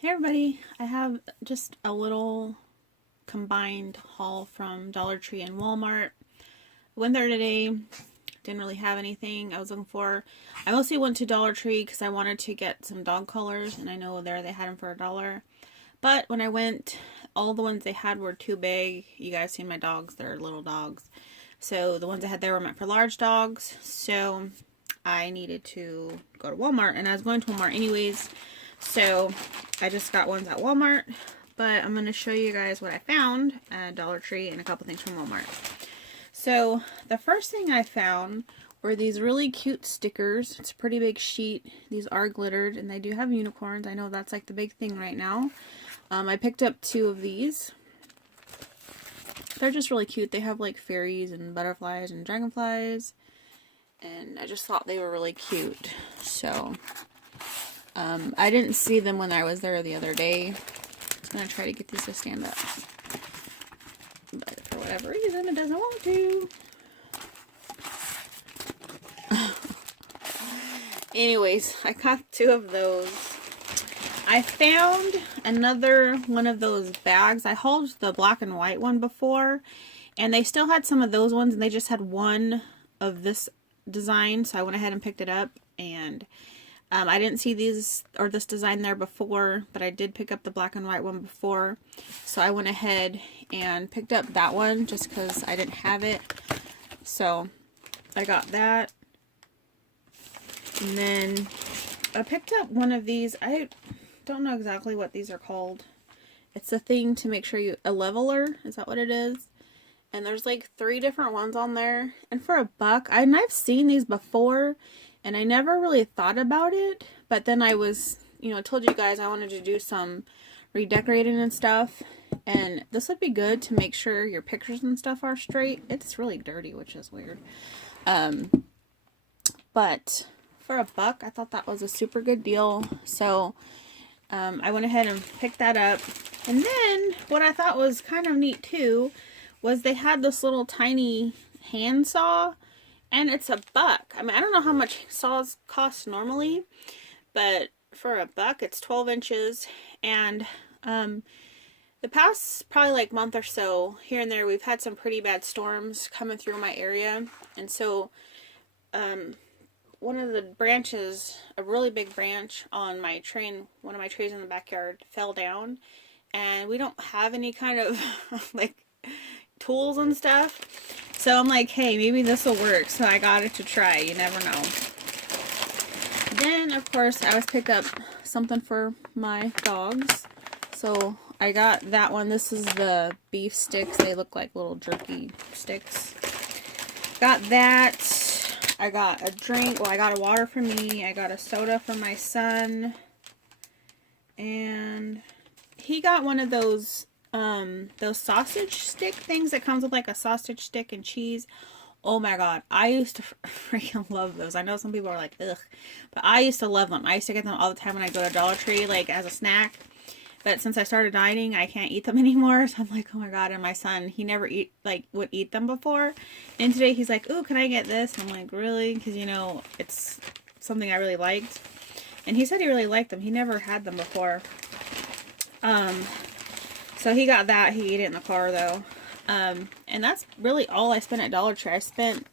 Hey everybody, I have just a little combined haul from Dollar Tree and Walmart. Went there today, didn't really have anything I was looking for. I mostly went to Dollar Tree because I wanted to get some dog collars, and I know there they had them for $1. But when I went, all the ones they had were too big. You guys seen my dogs, they're little dogs. So the ones I had there were meant for large dogs. So I needed to go to Walmart, and I was going to Walmart anyways. So I just got ones at Walmart, but I'm going to show you guys what I found at Dollar Tree and a couple things from Walmart. So the first thing I found were these really cute stickers. It's a pretty big sheet. These are glittered and they do have unicorns. I know that's like the big thing right now. I picked up 2 of these. They're just really cute. They have like fairies and butterflies and dragonflies. And I just thought they were really cute. So I didn't see them when I was there the other day. I was going to try to get these to stand up. But for whatever reason, it doesn't want to. Anyways, I got 2 of those. I found another one of those bags. I hauled the black and white one before, and they still had some of those ones, and they just had one of this design, so I went ahead and picked it up. And I didn't see these or this design there before, but I did pick up the black and white one before. So I went ahead and picked up that one just because I didn't have it. So I got that. And then I picked up one of these. I don't know exactly what these are called. It's a thing to make sure a leveler. Is that what it is? And there's like 3 different ones on there. And for $1, and I've seen these before. And I never really thought about it, but then I was, I told you guys I wanted to do some redecorating and stuff, and this would be good to make sure your pictures and stuff are straight. It's really dirty, which is weird. But for $1, I thought that was a super good deal, so I went ahead and picked that up. And then what I thought was kind of neat too was they had this little tiny hand saw. And it's $1. I mean, I don't know how much saws cost normally, but for $1, it's 12 inches. And the past probably like month or so, here and there, we've had some pretty bad storms coming through my area. And so one of the branches, a really big branch on my tree, one of my trees in the backyard, fell down. And we don't have any kind of like tools and stuff. So I'm like, hey, maybe this will work. So I got it to try. You never know. Then, of course, I was picked up something for my dogs. So I got that one. This is the beef sticks. They look like little jerky sticks. Got that. I got a drink. Well, I got a water for me. I got a soda for my son. And he got one of those sausage stick things that comes with like a sausage stick and cheese. Oh my god, I used to freaking love those. I know some people are like, ugh, but I used to love them. I used to get them all the time when I go to Dollar Tree, like as a snack. But since I started dieting, I can't eat them anymore. So I'm like, oh my god. And my son, he never would eat them before. And today he's like, ooh, can I get this? And I'm like, really? Because it's something I really liked. And he said he really liked them. He never had them before. So he got that. He ate it in the car, though. And that's really all I spent at Dollar Tree. I spent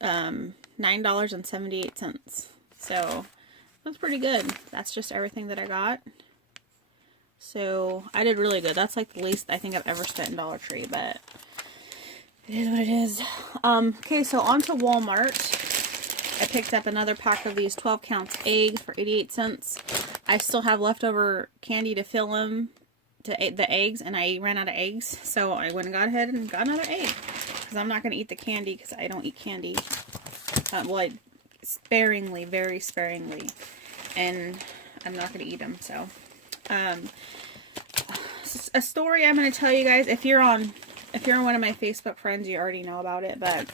$9.78. So that's pretty good. That's just everything that I got. So I did really good. That's like the least I think I've ever spent in Dollar Tree, but it is what it is. Okay, so on to Walmart. I picked up another pack of these 12 counts eggs for 88 cents. I still have leftover candy to fill them, to the eggs, and I ran out of eggs. So I went and got ahead and got another egg. Because I'm not going to eat the candy because I don't eat candy. Sparingly, very sparingly. And I'm not going to eat them. So, a story I'm going to tell you guys. If you're on one of my Facebook friends, you already know about it. But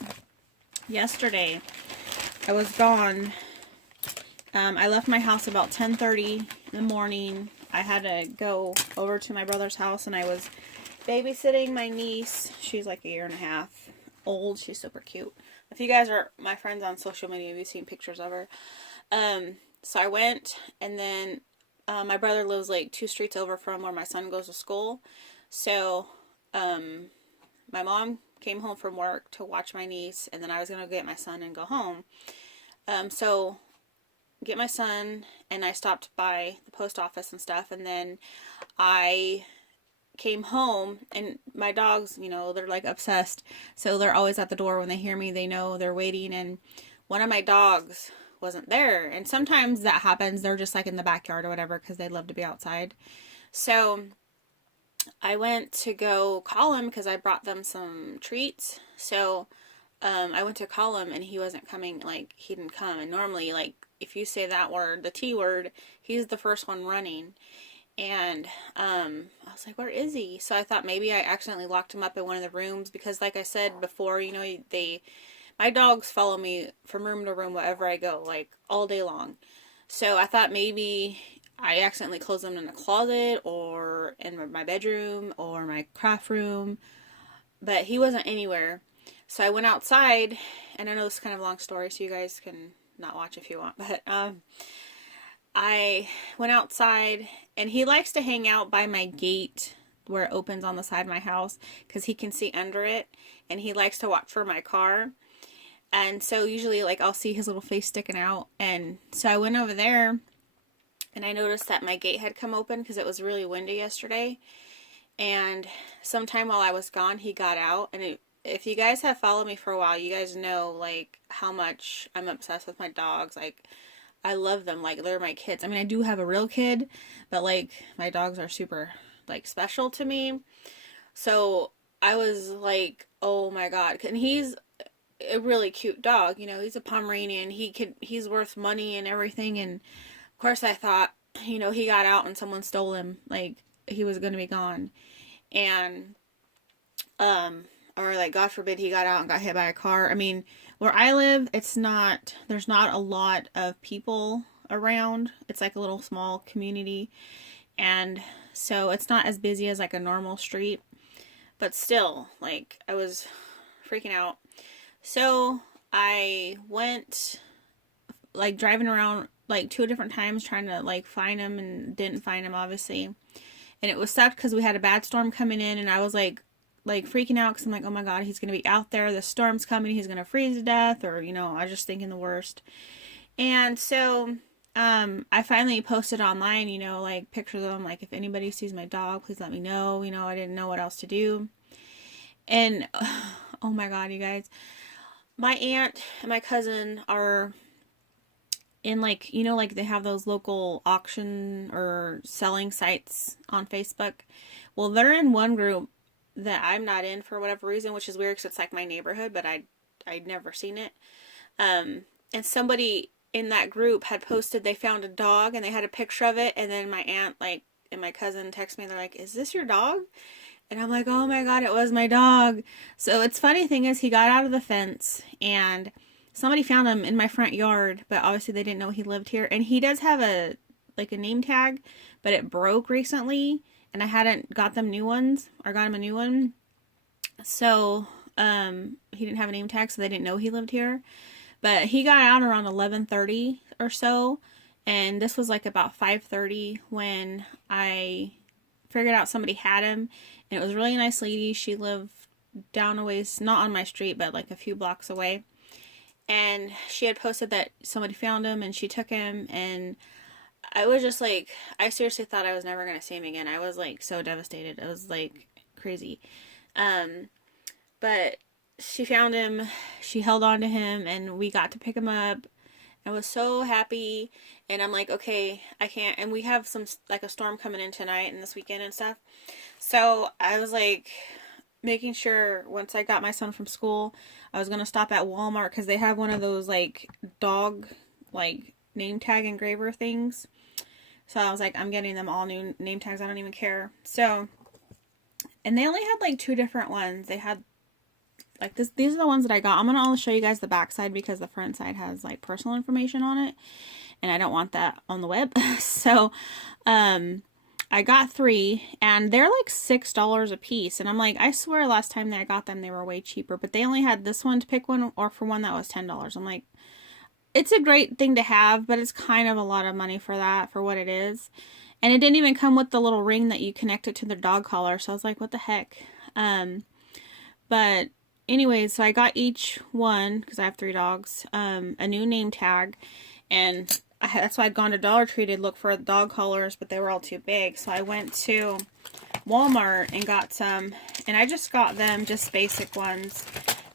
yesterday, I was gone. I left my house about 10:30 in the morning. I had to go over to my brother's house, and I was babysitting my niece. She's like 1.5 years old. She's super cute. If you guys are my friends on social media, you've seen pictures of her. So I went, and then my brother lives like 2 streets over from where my son goes to school. So my mom came home from work to watch my niece, and then I was going to get my son and go home. So get my son, and I stopped by the post office and stuff, and then I came home, and my dogs, they're like obsessed, so they're always at the door. When they hear me, they know they're waiting, and one of my dogs wasn't there, and sometimes that happens. They're just like in the backyard or whatever because they love to be outside. So I went to go call him because I brought them some treats. So I went to call him, and he wasn't coming. Like, he didn't come. And normally, like, if you say that word, the T word, he's the first one running. And I was like, where is he? So I thought maybe I accidentally locked him up in one of the rooms because, like I said before, my dogs follow me from room to room wherever I go, like all day long. So I thought maybe I accidentally closed them in a closet or in my bedroom or my craft room, but he wasn't anywhere. So I went outside, and I know this is kind of a long story, so you guys can not watch if you want, but I went outside, and he likes to hang out by my gate where it opens on the side of my house because he can see under it, and he likes to watch for my car. And so usually, like, I'll see his little face sticking out. And so I went over there, and I noticed that my gate had come open because it was really windy yesterday. And sometime while I was gone, he got out. And if you guys have followed me for a while, you guys know, like, how much I'm obsessed with my dogs. Like, I love them. Like, they're my kids. I mean, I do have a real kid, but, like, my dogs are super, like, special to me. So I was like, oh my God. And he's a really cute dog. He's a Pomeranian. He's worth money and everything. And of course I thought, he got out and someone stole him. Like, he was going to be gone. And, or like, God forbid he got out and got hit by a car. I mean, where I live, there's not a lot of people around. It's like a little small community. And so it's not as busy as like a normal street. But still, like, I was freaking out. So I went, like, driving around, like, 2 different times trying to, like, find him, and didn't find him, obviously. And it was sucked because we had a bad storm coming in, and I was, like freaking out because I'm like, oh my God, he's going to be out there. The storm's coming. He's going to freeze to death, or, I was just thinking the worst. And so I finally posted online, like, pictures of him, like, if anybody sees my dog, please let me know. I didn't know what else to do. And, oh my God, you guys. My aunt and my cousin are in, like, like, they have those local auction or selling sites on Facebook. Well, they're in one group that I'm not in for whatever reason, which is weird because it's like my neighborhood, but I'd never seen it. And somebody in that group had posted they found a dog, and they had a picture of it, and then my aunt, like, and my cousin text me, they're like, is this your dog? And I'm like, oh my God, it was my dog. So it's funny thing is, he got out of the fence, and somebody found him in my front yard, but obviously they didn't know he lived here. And he does have a name tag, but it broke recently, and I hadn't got them new ones, or got him a new one. So he didn't have a name tag, so they didn't know he lived here. But he got out around 11:30 or so, and this was like about 5:30 when I figured out somebody had him. And it was a really nice lady. She lived down a ways, not on my street, but like a few blocks away. And she had posted that somebody found him, and she took him, and I was just like, I seriously thought I was never going to see him again. I was like so devastated. It was like crazy. But she found him, she held on to him, and we got to pick him up. I was so happy, and I'm like, okay, I can't, and we have a storm coming in tonight and this weekend and stuff. So I was like, making sure once I got my son from school, I was going to stop at Walmart because they have one of those, like, dog, like, name tag engraver things. So I was like, I'm getting them all new name tags. I don't even care. So, and they only had, like, 2 different ones. They had, like, these are the ones that I got. I'm going to only show you guys the back side because the front side has, like, personal information on it. And I don't want that on the web. So, I got 3, and they're like $6 a piece. And I'm like, I swear last time that I got them, they were way cheaper. But they only had this one to pick one, or for one that was $10. I'm like, it's a great thing to have, but it's kind of a lot of money for that, for what it is. And it didn't even come with the little ring that you connect it to the dog collar. So I was like, what the heck? But anyways, so I got each one, because I have 3 dogs, a new name tag. And that's why I'd gone to Dollar Tree to look for dog collars, but they were all too big. So I went to Walmart and got some. And I just got them, just basic ones,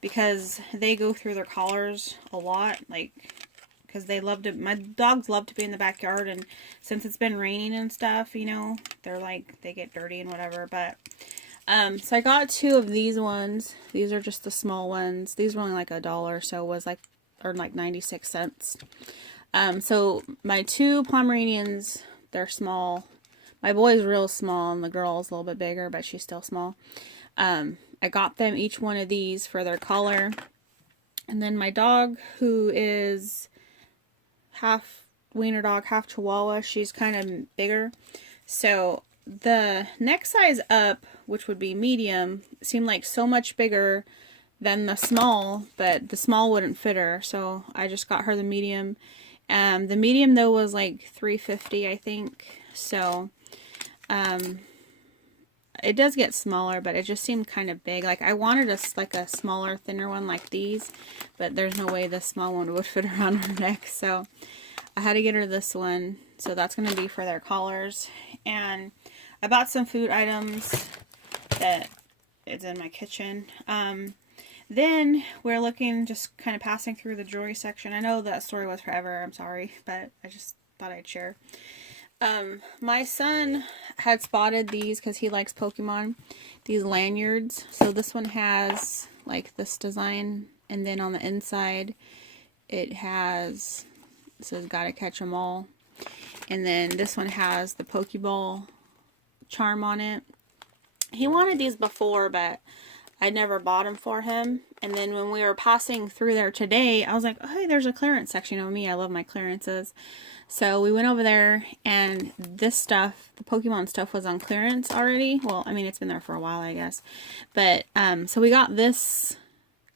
because they go through their collars a lot. Like, because they love to, my dogs love to be in the backyard, and since it's been raining and stuff, you know, they're like, they get dirty and whatever. But so I got 2 of these ones. These are just the small ones. These were only like $1, so it was like, or like 96 cents. So my 2 Pomeranians, they're small. My boy's real small and the girl's a little bit bigger, but she's still small. I got them each one of these for their collar. And then my dog, who is half wiener dog, half Chihuahua, she's kind of bigger. So the next size up, which would be medium, seemed like so much bigger than the small, but the small wouldn't fit her. So I just got her the medium. The medium though was like $3.50, I think. So it does get smaller, but it just seemed kind of big. Like I wanted a smaller, thinner one like these, but there's no way the small one would fit around her neck. So I had to get her this one. So that's going to be for their collars. And I bought some food items that is in my kitchen. Then we're looking, just kind of passing through the jewelry section. I know that story was forever, I'm sorry, but I just thought I'd share. My son had spotted these because he likes Pokemon, these lanyards. So this one has like this design, and then on the inside it has, it says gotta catch 'em all. And then this one has the Pokeball charm on it. He wanted these before, but I never bought them for him. And then when we were passing through there today, I was like, oh, hey, there's a clearance section. You know me, I love my clearances. So we went over there, and this stuff, the Pokemon stuff, was on clearance already. Well, I mean, it's been there for a while, I guess. But, so we got this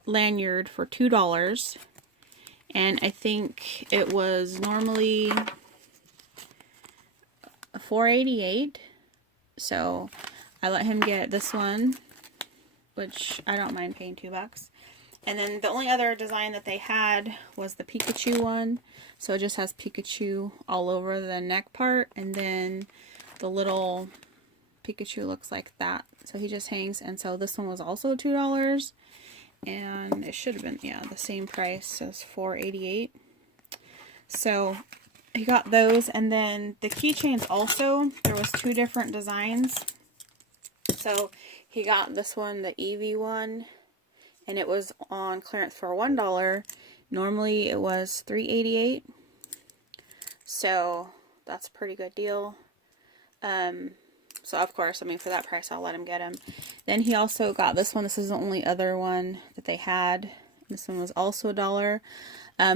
lanyard for $2. And I think it was normally $4.88. So I let him get this one, which I don't mind paying $2. And then the only other design that they had was the Pikachu one. So it just has Pikachu all over the neck part. And then the little Pikachu looks like that. So he just hangs. And so this one was also $2. And it should have been, yeah, the same price as $4.88. So he got those. And then the keychains also, there was 2 different designs. So he got this one, the Eevee one, and it was on clearance for $1. Normally it was $3.88. So that's a pretty good deal. So of course, I mean, for that price, I'll let him get him. Then he also got this one. This is the only other one that they had. This one was also $1.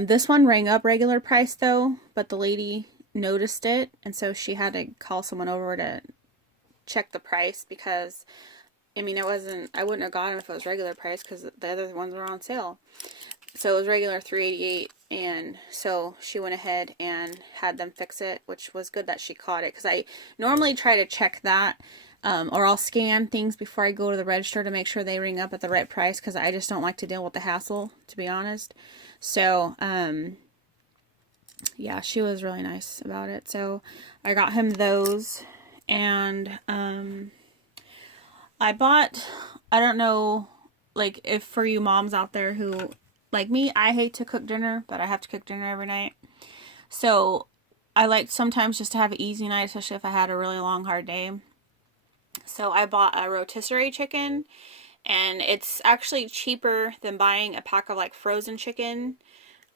This one rang up regular price though, but the lady noticed it, and so she had to call someone over to check the price, because I mean, it wasn't, I wouldn't have got them if it was regular price, because the other ones were on sale. So it was regular $3.88, and so she went ahead and had them fix it, which was good that she caught it, because I normally try to check that, or I'll scan things before I go to the register to make sure they ring up at the right price, because I just don't like to deal with the hassle, to be honest. So, yeah, she was really nice about it. So I got him those, and I bought, I don't know, like, if for you moms out there who, like me, I hate to cook dinner, but I have to cook dinner every night. So I like sometimes just to have an easy night, especially if I had a really long, hard day. So I bought a rotisserie chicken, and it's actually cheaper than buying a pack of like frozen chicken.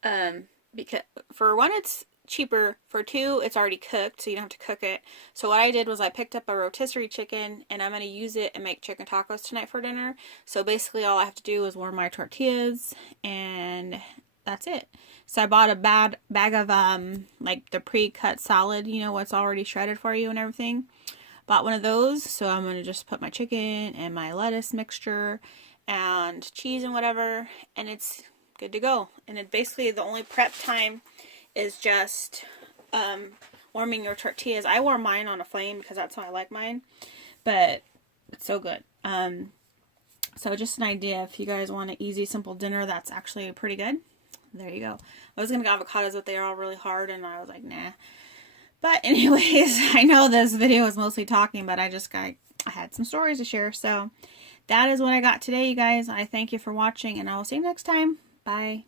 Because for one, it's cheaper. For 2, it's already cooked, so you don't have to cook it. So what I did was I picked up a rotisserie chicken, and I'm going to use it and make chicken tacos tonight for dinner. So basically all I have to do is warm my tortillas, and that's it. So I bought a bag of like the pre-cut salad, you know, what's already shredded for you and everything. Bought one of those, so I'm going to just put my chicken and my lettuce mixture and cheese and whatever, and it's good to go. And it basically, the only prep time is just warming your tortillas. I warm mine on a flame because that's how I like mine. But it's so good. So just an idea, if you guys want an easy, simple dinner that's actually pretty good, there you go. I was going to get avocados, but they are all really hard, and I was like, nah. But anyways, I know this video is mostly talking, but I had some stories to share. So that is what I got today, you guys. I thank you for watching, and I will see you next time. Bye.